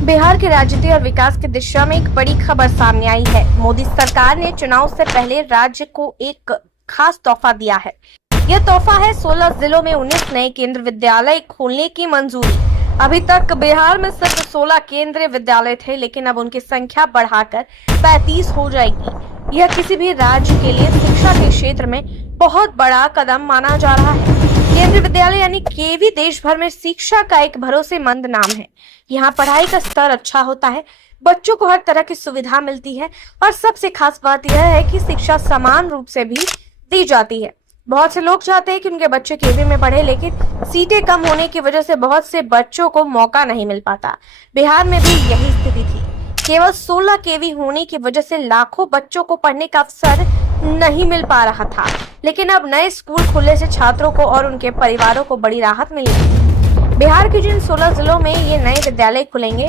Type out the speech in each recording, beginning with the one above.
बिहार की राजनीति और विकास की दिशा में एक बड़ी खबर सामने आई है। मोदी सरकार ने चुनाव से पहले राज्य को एक खास तोहफा दिया है। यह तोहफा है 16 जिलों में 19 नए केंद्र विद्यालय खोलने की मंजूरी। अभी तक बिहार में सिर्फ 16 केंद्रीय विद्यालय थे, लेकिन अब उनकी संख्या बढ़ाकर 35 हो जाएगी। यह किसी भी राज्य के लिए शिक्षा के क्षेत्र में बहुत बड़ा कदम माना जा रहा है। केंद्रीय विद्यालय यानी केवी देश भर में शिक्षा का एक भरोसेमंद नाम है। यहाँ पढ़ाई का स्तर अच्छा होता है, बच्चों को हर तरह की सुविधा मिलती है और सबसे खास बात यह है कि शिक्षा समान रूप से भी दी जाती है। बहुत से लोग चाहते हैं कि उनके बच्चे केवी में पढ़े, लेकिन सीटें कम होने की वजह से बहुत से बच्चों को मौका नहीं मिल पाता। बिहार में भी यही स्थिति थी। केवल 16 केवी होने की वजह से लाखों बच्चों को पढ़ने का अवसर नहीं मिल पा रहा था, लेकिन अब नए स्कूल खुलने से छात्रों को और उनके परिवारों को बड़ी राहत मिलेगी। बिहार के जिन 16 जिलों में ये नए विद्यालय खुलेंगे,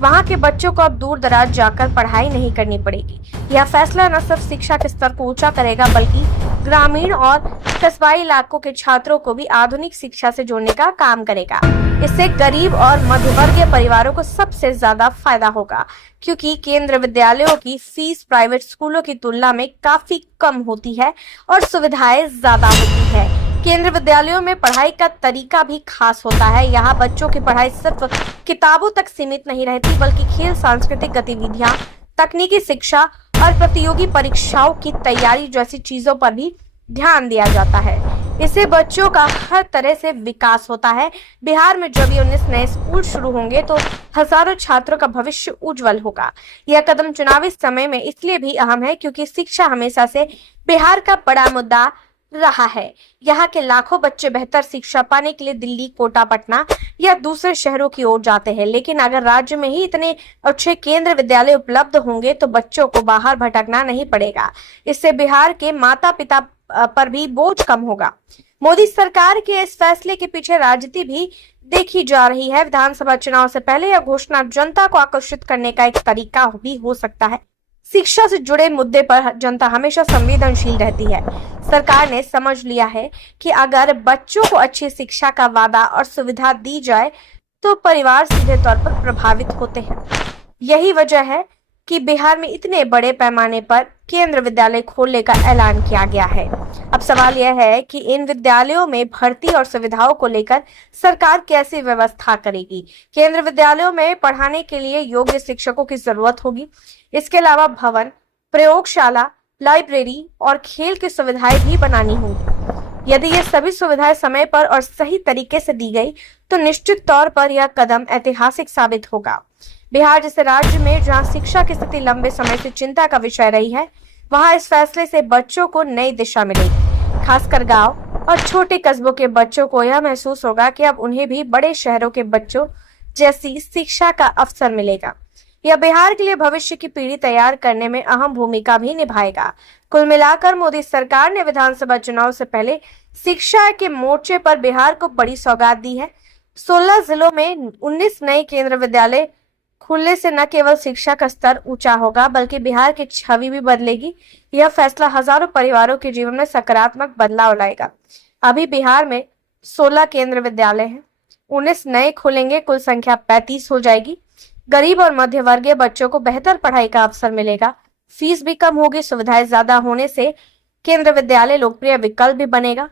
वहां के बच्चों को अब दूर दराज जाकर पढ़ाई नहीं करनी पड़ेगी। यह फैसला न सिर्फ शिक्षा के स्तर को ऊंचा करेगा, बल्कि ग्रामीण और कस्बाई इलाकों के छात्रों को भी आधुनिक शिक्षा से जोड़ने का काम करेगा। इससे गरीब और मध्यवर्गीय परिवारों को सबसे ज्यादा फायदा होगा, क्योंकि केंद्रीय विद्यालयों की फीस प्राइवेट स्कूलों की तुलना में काफी कम होती है और सुविधाएं ज्यादा होती है। केंद्रीय विद्यालयों में पढ़ाई का तरीका भी खास होता है। यहाँ बच्चों की पढ़ाई सिर्फ किताबों तक सीमित नहीं रहती, बल्कि खेल, सांस्कृतिक गतिविधियां, तकनीकी शिक्षा और प्रतियोगी परीक्षाओं की तैयारी जैसी चीजों पर भी ध्यान दिया जाता है। इससे बच्चों का हर तरह से विकास होता है। बिहार में जब ये 19 नए स्कूल शुरू होंगे तो हजारों छात्रों का भविष्य उज्जवल होगा। यह कदम चुनावी समय में इसलिए भी अहम है क्योंकि शिक्षा हमेशा से बिहार का बड़ा मुद्दा रहा है। यहाँ के लाखों बच्चे बेहतर शिक्षा पाने के लिए दिल्ली, कोटा, पटना या दूसरे शहरों की ओर जाते हैं, लेकिन अगर राज्य में ही इतने अच्छे केंद्र विद्यालय उपलब्ध होंगे तो बच्चों को बाहर भटकना नहीं पड़ेगा। इससे बिहार के माता पिता पर भी बोझ कम होगा। मोदी सरकार के इस फैसले के पीछे राजनीति भी देखी जा रही है। विधानसभा चुनाव से पहले यह घोषणा जनता को आकर्षित करने का एक तरीका भी हो सकता है। शिक्षा से जुड़े मुद्दे पर जनता हमेशा संवेदनशील रहती है। सरकार ने समझ लिया है कि अगर बच्चों को अच्छी शिक्षा का वादा और सुविधा दी जाए तो परिवार सीधे तौर पर प्रभावित होते हैं। यही वजह है कि बिहार में इतने बड़े पैमाने पर केंद्र विद्यालय खोलने का ऐलान किया गया है। अब सवाल यह है कि इन विद्यालयों में भर्ती और सुविधाओं को लेकर सरकार कैसी व्यवस्था करेगी। केंद्र विद्यालयों में पढ़ाने के लिए योग्य शिक्षकों की जरूरत होगी। इसके अलावा भवन, प्रयोगशाला, लाइब्रेरी और खेल की सुविधाएं भी बनानी होंगी। यदि ये सभी सुविधाएं समय पर और सही तरीके से दी गई तो निश्चित तौर पर यह कदम ऐतिहासिक साबित होगा। बिहार जैसे राज्य में जहां शिक्षा की स्थिति लंबे समय से चिंता का विषय रही है, वहां इस फैसले से बच्चों को नई दिशा मिलेगी। खासकर गांव और छोटे कस्बों के बच्चों को यह महसूस होगा कि अब उन्हें भी बड़े शहरों के बच्चों जैसी शिक्षा का अवसर मिलेगा। यह बिहार के लिए भविष्य की पीढ़ी तैयार करने में अहम भूमिका भी निभाएगा। कुल मिलाकर मोदी सरकार ने विधानसभा चुनाव से पहले शिक्षा के मोर्चे पर बिहार को बड़ी सौगात दी है। 16 जिलों में 19 नए केंद्र विद्यालय खुलने से न केवल शिक्षा का स्तर ऊंचा होगा, बल्कि बिहार की छवि भी बदलेगी। यह फैसला हजारों परिवारों के जीवन में सकारात्मक बदलाव लाएगा। अभी बिहार में 16 केंद्र विद्यालय हैं, 19 नए खुलेंगे, कुल संख्या 35 हो जाएगी। गरीब और मध्य वर्गीय बच्चों को बेहतर पढ़ाई का अवसर मिलेगा। फीस भी कम होगी। सुविधाएं ज्यादा होने से केंद्र विद्यालय लोकप्रिय विकल्प भी बनेगा।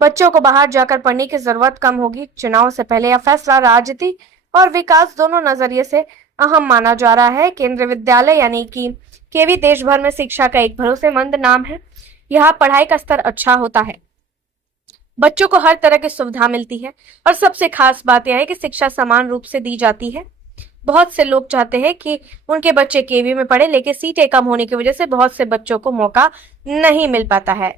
बच्चों को बाहर जाकर पढ़ने की जरूरत कम होगी। चुनाव से पहले यह फैसला राजनीति और विकास दोनों नजरिए से अहम माना जा रहा है। केंद्रीय विद्यालय यानी कि केवी देश भर में शिक्षा का एक भरोसेमंद नाम है। यहाँ पढ़ाई का स्तर अच्छा होता है, बच्चों को हर तरह की सुविधा मिलती है और सबसे खास बात यह है कि शिक्षा समान रूप से दी जाती है। बहुत से लोग चाहते हैं कि उनके बच्चे केवी में पढ़े, लेकिन सीटें कम होने की वजह से बहुत से बच्चों को मौका नहीं मिल पाता है।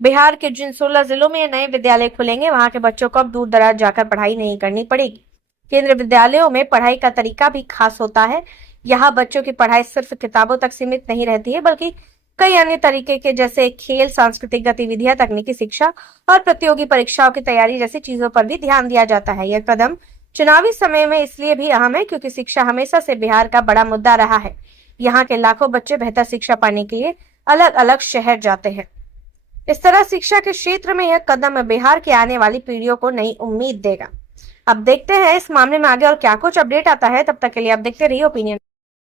बिहार के जिन 16 जिलों में नए विद्यालय खुलेंगे, वहां के बच्चों को अब दूर दराज जाकर पढ़ाई नहीं करनी पड़ेगी। केंद्रीय विद्यालयों में पढ़ाई का तरीका भी खास होता है। यहाँ बच्चों की पढ़ाई सिर्फ किताबों तक सीमित नहीं रहती है, बल्कि कई अन्य तरीके के जैसे खेल, सांस्कृतिक गतिविधियां, तकनीकी शिक्षा और प्रतियोगी परीक्षाओं की तैयारी जैसी चीजों पर भी ध्यान दिया जाता है। यह कदम चुनावी समय में इसलिए भी अहम है क्योंकि शिक्षा हमेशा से बिहार का बड़ा मुद्दा रहा है। यहाँ के लाखों बच्चे बेहतर शिक्षा पाने के लिए अलग अलग शहर जाते हैं। इस तरह शिक्षा के क्षेत्र में यह कदम बिहार की आने वाली पीढ़ियों को नई उम्मीद देगा। अब देखते हैं इस मामले में आगे और क्या कुछ अपडेट आता है। तब तक के लिए आप देखते रहिए ओपिनियन।